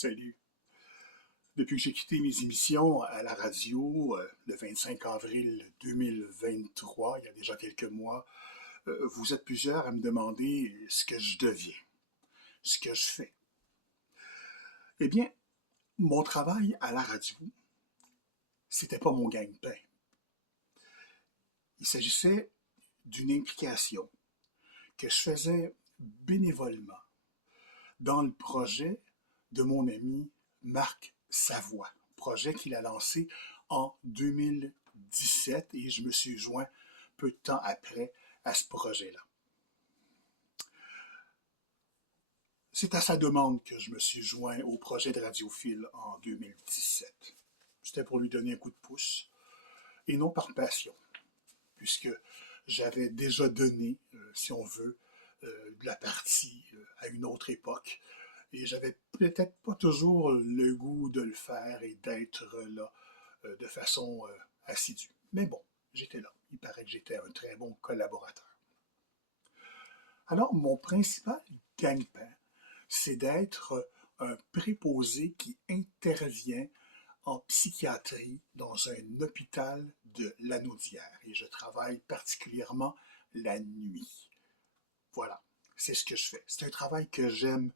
Salut. Depuis que j'ai quitté mes émissions à la radio le 25 avril 2023, il y a déjà quelques mois, vous êtes plusieurs à me demander ce que je deviens, ce que je fais. Eh bien, mon travail à la radio, c'était pas mon gagne-pain. Il s'agissait d'une implication que je faisais bénévolement dans le projet de mon ami Marc Savoie, projet qu'il a lancé en 2017 et je me suis joint peu de temps après à ce projet-là. C'est à sa demande que je me suis joint au projet de Radiophile en 2017. C'était pour lui donner un coup de pouce et non par passion, puisque j'avais déjà donné, si on veut, de la partie à une autre époque. Et j'avais peut-être pas toujours le goût de le faire et d'être là de façon assidue. Mais bon, j'étais là. Il paraît que j'étais un très bon collaborateur. Alors, mon principal gagne-pain, c'est d'être un préposé qui intervient en psychiatrie dans un hôpital de Lanaudière. Et je travaille particulièrement la nuit. Voilà, c'est ce que je fais. C'est un travail que j'aime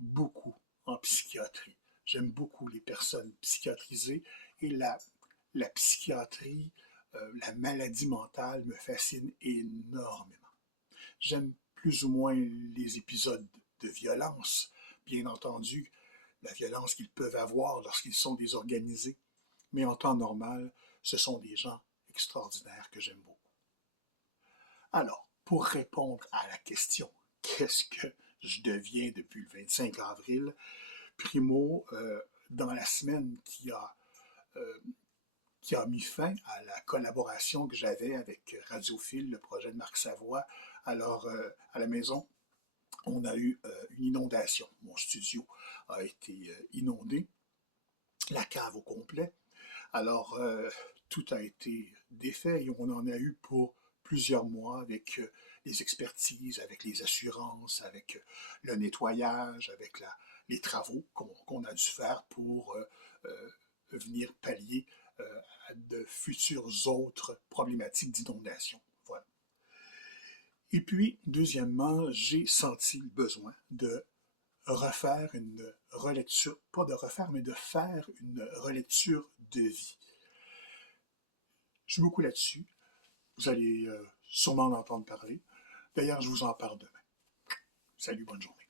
beaucoup en psychiatrie. J'aime beaucoup les personnes psychiatrisées et la psychiatrie, la maladie mentale me fascine énormément. J'aime plus ou moins les épisodes de violence, bien entendu, la violence qu'ils peuvent avoir lorsqu'ils sont désorganisés, mais en temps normal, ce sont des gens extraordinaires que j'aime beaucoup. Alors, pour répondre à la question « Qu'est-ce que je deviens depuis le 25 avril ?» Primo, dans la semaine qui a mis fin à la collaboration que j'avais avec Radiophile, le projet de Marc Savoie, alors à la maison, on a eu une inondation. Mon studio a été inondé, la cave au complet. Alors, tout a été défait et on en a eu pour plusieurs mois avec les expertises, avec les assurances, avec le nettoyage, avec les travaux qu'on a dû faire pour venir pallier à de futures autres problématiques d'inondation. Voilà. Et puis, deuxièmement, j'ai senti le besoin de refaire une relecture, pas de refaire, mais de faire une relecture de vie. Je suis beaucoup là-dessus. Vous allez sûrement en entendre parler. D'ailleurs, je vous en parle demain. Salut, bonne journée.